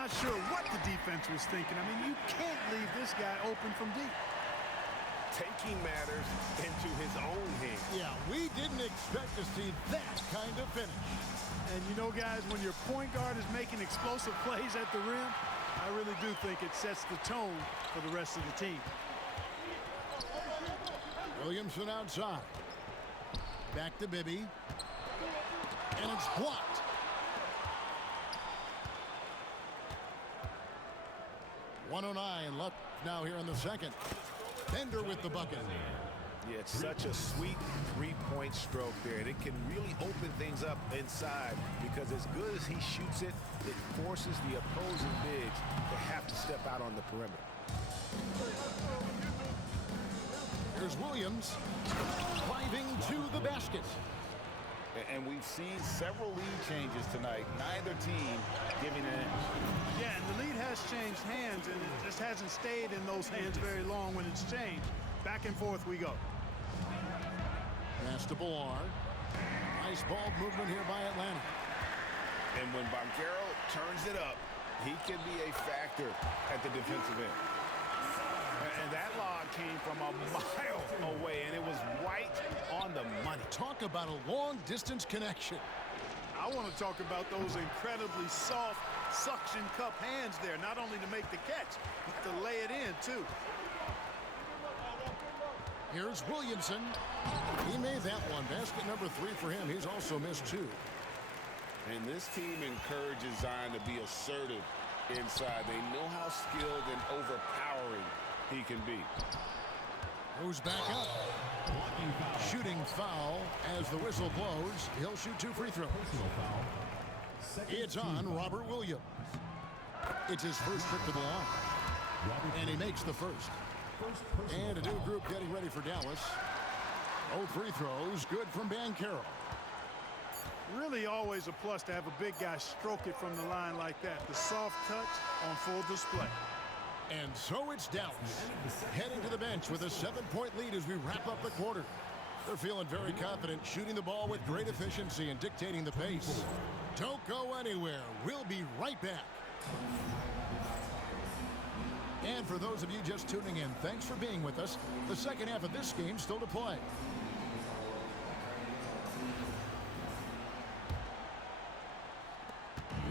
Not sure what the defense was thinking. I mean, you can't leave this guy open from deep. Taking matters into his own hands. Yeah, we didn't expect to see that kind of finish. And you know, guys, when your point guard is making explosive plays at the rim, I really do think it sets the tone for the rest of the team. Williamson outside. Back to Bibby. And it's blocked. .109 left now here in the second. Bender with the bucket. Yeah, it's such a sweet three-point stroke there, and it can really open things up inside because as good as he shoots it, it forces the opposing bigs to have to step out on the perimeter. Here's Williams driving to the basket. And we've seen several lead changes tonight. Neither team giving an inch. Yeah, and the lead has changed hands, and it just hasn't stayed in those hands very long when it's changed. Back and forth we go. Pass to Bullar. Nice ball movement here by Atlanta. And when Banchero turns it up, he can be a factor at the defensive end. And that lob came from a mile away, and it was right on the money. Talk about a long-distance connection. I want to talk about those incredibly soft suction cup hands there, not only to make the catch, but to lay it in, too. Here's Williamson. He made that one. Basket number 3 for him. He's also missed 2. And this team encourages Zion to be assertive inside. They know how skilled and overpowering he can be. Moves back up. Shooting foul as the whistle blows. He'll shoot 2 free throws. It's on Robert Williams. It's his first trip to the line. And he makes the first. And a new group getting ready for Dallas. 0 free throws. Good from Banchero. Really always a plus to have a big guy stroke it from the line like that. The soft touch on full display. And so it's Dallas heading to the bench with a 7-point lead as we wrap up the quarter. They're feeling very confident, shooting the ball with great efficiency and dictating the pace. Don't go anywhere. We'll be right back. And for those of you just tuning in, thanks for being with us. The second half of this game still to play.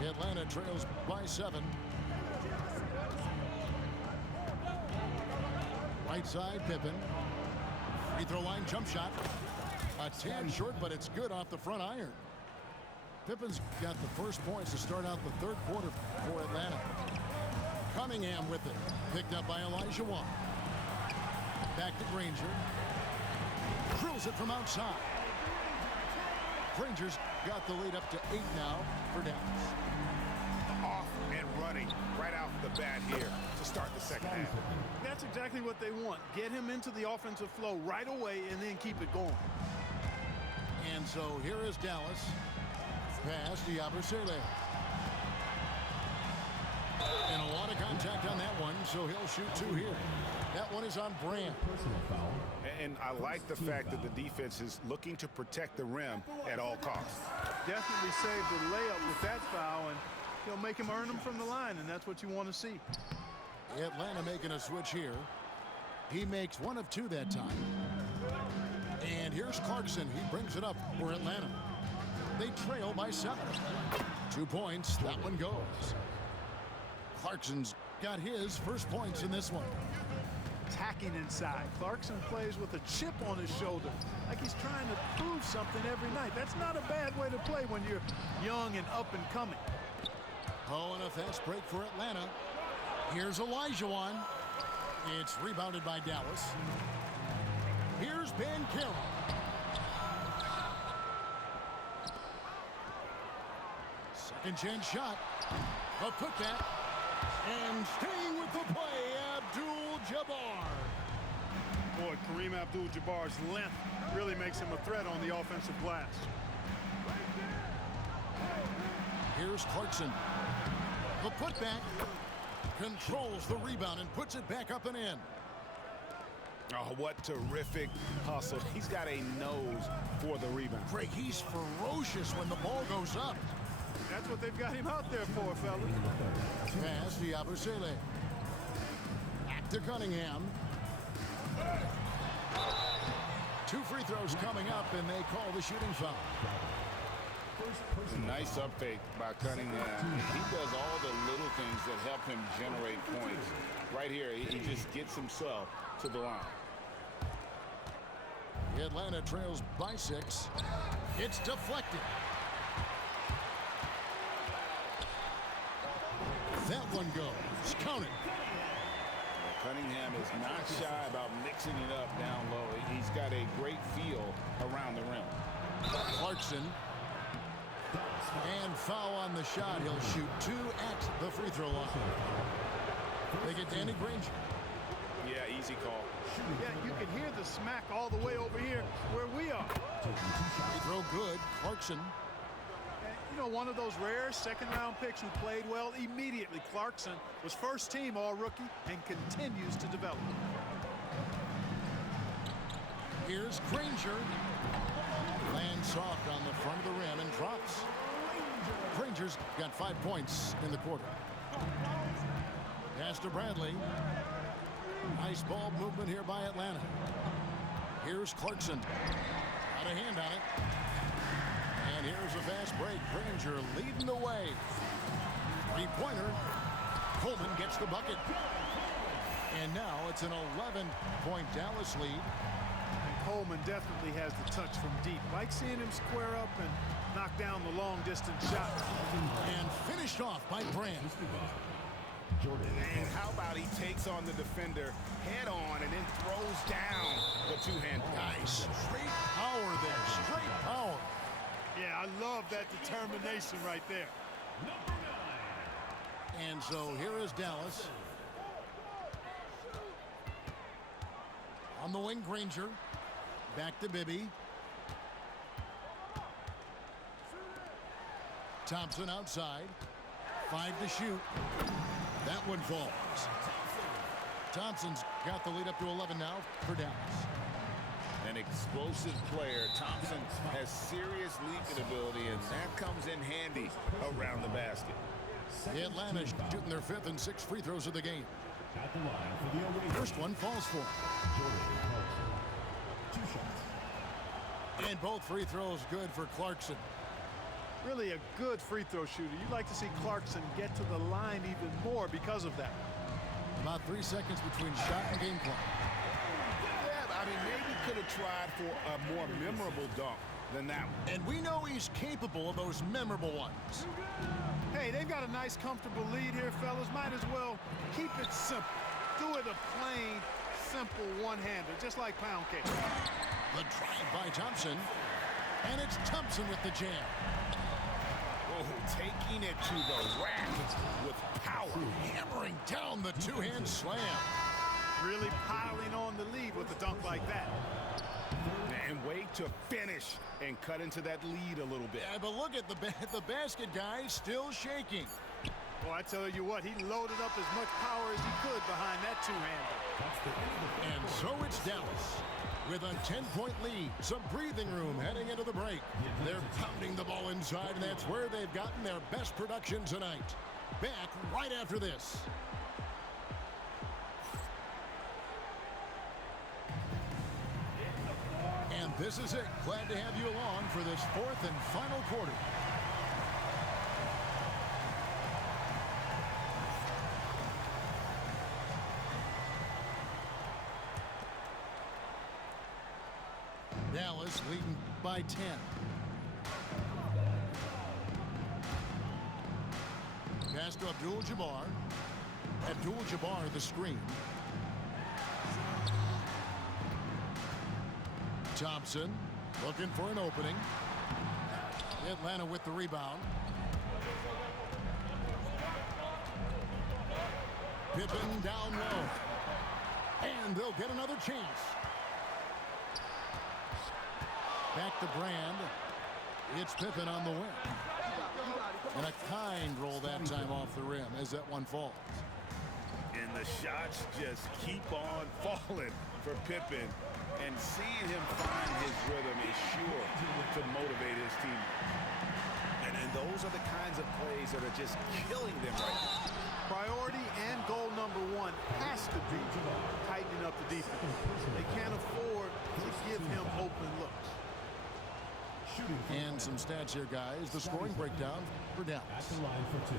Atlanta trails by 7. Right side, Pippen. Free throw line jump shot. A tad short, but it's good off the front iron. Pippen's got the first points to start out the third quarter for Atlanta. Cunningham with it. Picked up by Elijah Wan. Back to Granger. Drills it from outside. Granger's got the lead up to 8 now for Dallas. Off and running right off the bat here to start the second half. That's exactly what they want. Get him into the offensive flow right away and then keep it going. And so here is Dallas. Pass to Yabusele. And a lot of contact on that one, so he'll shoot 2 here. That one is on Brand. And I like the fact that the defense is looking to protect the rim at all costs. Definitely saved the layup with that foul, and he'll make him earn them from the line, and that's what you want to see. Atlanta making a switch here. He makes 1 of 2 that time. And here's Clarkson. He brings it up for Atlanta. They trail by 7. 2 points. That one goes. Clarkson's got his first points in this one. Attacking inside. Clarkson plays with a chip on his shoulder, like he's trying to prove something every night. That's not a bad way to play when you're young and up and coming. Oh, and a fast break for Atlanta. Here's Olajuwon. It's rebounded by Dallas. Here's Banchero. Second chance shot. A putback. And staying with the play, Abdul-Jabbar. Boy, Kareem Abdul-Jabbar's length really makes him a threat on the offensive glass. Here's Clarkson. The putback. Controls the rebound and puts it back up and in. Oh, what terrific hustle. He's got a nose for the rebound. Craig, he's ferocious when the ball goes up. That's what they've got him out there for, fellas. Pass to Yabusele. Back to Cunningham. 2 free throws coming up, and they call the shooting foul. Nice uptake by Cunningham. He does all the little things that help him generate points. Right here, he just gets himself to the line. Atlanta trails by 6. It's deflected. That one goes. Count it. Cunningham is not shy about mixing it up down low. He's got a great feel around the rim. Clarkson. And foul on the shot. He'll shoot 2 at the free throw line. They get Danny Granger. Yeah, easy call. Yeah, you can hear the smack all the way over here where we are. Free throw good. Clarkson. And, you know, one of those rare second-round picks who played well immediately. Clarkson was first-team all-rookie and continues to develop. Here's Granger. Lands soft on the front of the rim and drops. Granger's got 5 points in the quarter. Pass to Bradley. Nice ball movement here by Atlanta. Here's Clarkson. Got a hand on it. And here's a fast break. Granger leading the way. 3-pointer. Coleman gets the bucket. And now it's an 11-point Dallas lead. And Coleman definitely has the touch from deep. Like seeing him square up and knock down the long-distance shot. And finished off by Brand. And how about he takes on the defender head on and then throws down the two-hand. Nice. Straight power there. Straight power. Yeah, I love that determination right there. And so here is Dallas. On the wing, Granger. Back to Bibby. Thompson outside. 5 to shoot. That one falls. Thompson's got the lead up to 11 now for Dallas. An explosive player. Thompson has serious leaping ability, and that comes in handy around the basket. Atlanta shooting their 5th and 6th free throws of the game. At the line for the away. First one falls for him. 2 shots. And both free throws good for Clarkson. Really a good free throw shooter. You'd like to see Clarkson get to the line even more because of that. About 3 seconds between shot and game clock. Yeah, I mean, maybe could have tried for a more memorable dunk than that one. And we know he's capable of those memorable ones. Hey, they've got a nice, comfortable lead here, fellas. Might as well keep it simple. Do it a plain, simple one-hander, just like pound cake. The drive by Thompson. And it's Thompson with the jam. Oh, taking it to the rack with power. Hammering down the two-hand slam. Really piling on the lead with a dunk like that. And wait to finish and cut into that lead a little bit. Yeah, but look at the basket guy still shaking. Well, I tell you what, he loaded up as much power as he could behind that two-hander. And so it's Dallas with a 10-point lead. Some breathing room heading into the break. They're pounding the ball inside, and that's where they've gotten their best production tonight. Back right after this. And this is it. Glad to have you along for this 4th and final quarter. Dallas leading by 10. Pass to Abdul-Jabbar. Abdul-Jabbar the screen. Thompson looking for an opening. Atlanta with the rebound. Pippen down low. And they'll get another chance. Back to Brand. It's Pippen on the wing. And a kind roll that time off the rim as that one falls. And the shots just keep on falling for Pippen. And seeing him find his rhythm is sure to motivate his team. And those are the kinds of plays that are just killing them right now. Priority and goal number one has to be tightening up the defense. They can't afford to give him open looks. And some stats here, guys. The scoring breakdown for Dallas. At the line for 2.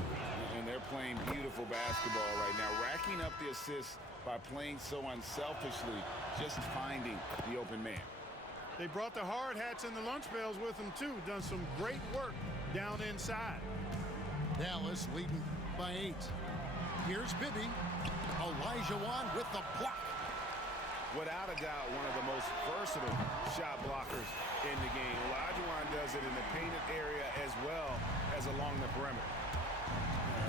And they're playing beautiful basketball right now, racking up the assists by playing so unselfishly, just finding the open man. They brought the hard hats and the lunch pails with them, too. Done some great work down inside. Dallas leading by 8. Here's Bibby. Olajuwon with the block. Without a doubt, one of the most versatile shot blockers in the game. Olajuwon does it in the painted area as well as along the perimeter.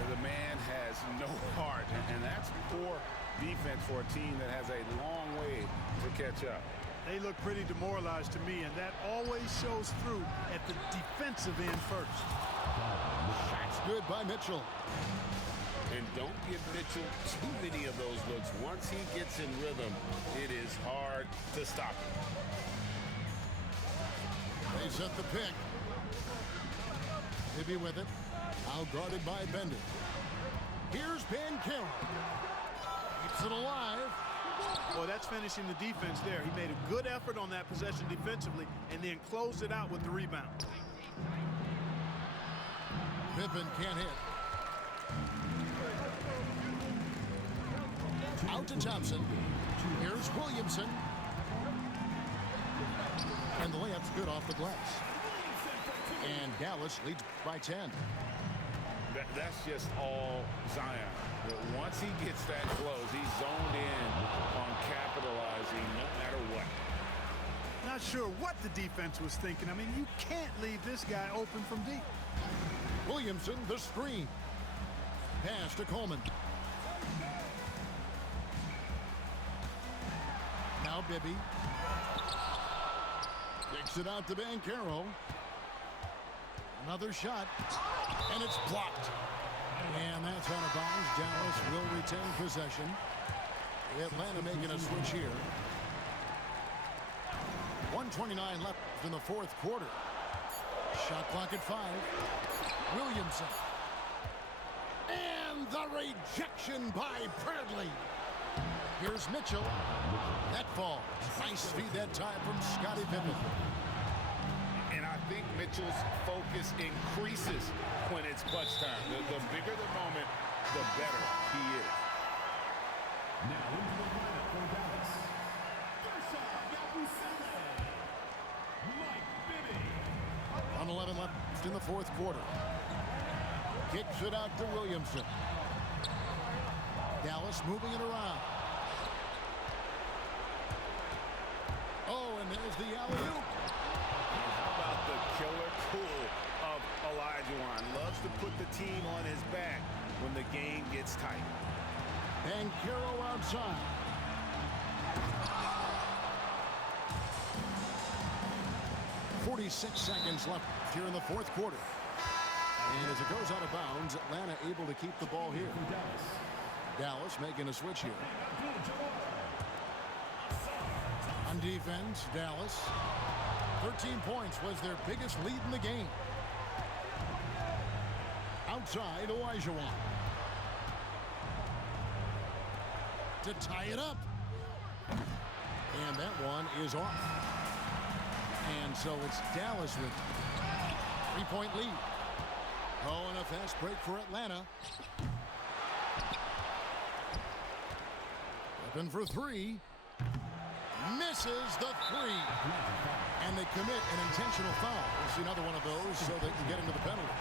The man has no heart, and that's poor defense for a team that has a long way to catch up. They look pretty demoralized to me, and that always shows through at the defensive end first. Shots good by Mitchell. And don't give Mitchell too many of those looks. Once he gets in rhythm, it is hard to stop him. They set the pick. Bibby with it. Out guarded by Bender. Here's Banchero. Keeps it alive. Well, that's finishing the defense there. He made a good effort on that possession defensively and then closed it out with the rebound. Pippen can't hit. Out to Thompson. Here's Williamson. And the layup's good off the glass. And Dallas leads by 10. That's just all Zion. But once he gets that close, he's zoned in on capitalizing no matter what. Not sure what the defense was thinking. I mean, you can't leave this guy open from deep. Williamson, the screen. Pass to Coleman. Now Bibby. Kicks it out to Banchero. Another shot. And it's blocked. And that's out of bounds. Dallas will retain possession. Atlanta making a switch here. 1:29 left in the fourth quarter. Shot clock at 5. Williamson. And the rejection by Bradley. Here's Mitchell. That falls. Nice feed that time from Scottie Pippen. And I think Mitchell's focus increases when it's clutch time. The bigger the moment, the better he is. Now into the lineup for Dallas. Mike Bibby. 1:11 left in the fourth quarter. Kicks it out to Williamson. Dallas moving it around. Oh, and there's the alley-oop. How about the killer tool of Olajuwon? Loves to put the team on his back when the game gets tight. Banchero outside. .46 seconds left here in the fourth quarter. And as it goes out of bounds, Atlanta able to keep the ball here. Dallas making a switch here. On defense, Dallas. 13 points was their biggest lead in the game. Outside, Olajuwon. To tie it up. And that one is off. And so it's Dallas with 3-point lead. Oh, and a fast break for Atlanta. Open for 3. Misses the 3. And they commit an intentional foul. We'll see another one of those so they can get into the penalty.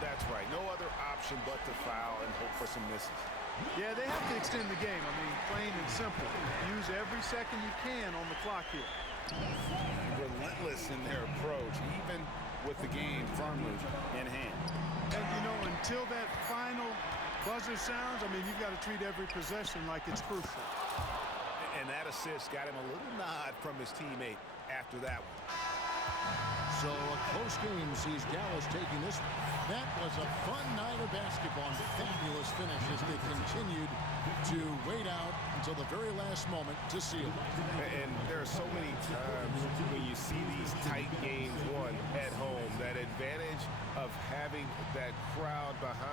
That's right. No other option but to foul and hope for some misses. Yeah, they have to extend the game. I mean, plain and simple. Use every second you can on the clock here. Relentless in their approach, even with the game firmly in hand. And, you know, until that final buzzer sounds, I mean, you've got to treat every possession like it's crucial. And that assist got him a little nod from his teammate after that one. So a close game sees Dallas taking this. That was a fun night of basketball and fabulous finish as they continued to wait out until the very last moment to seal it. And there are so many times when you see these tight games won at home, that advantage of having that crowd behind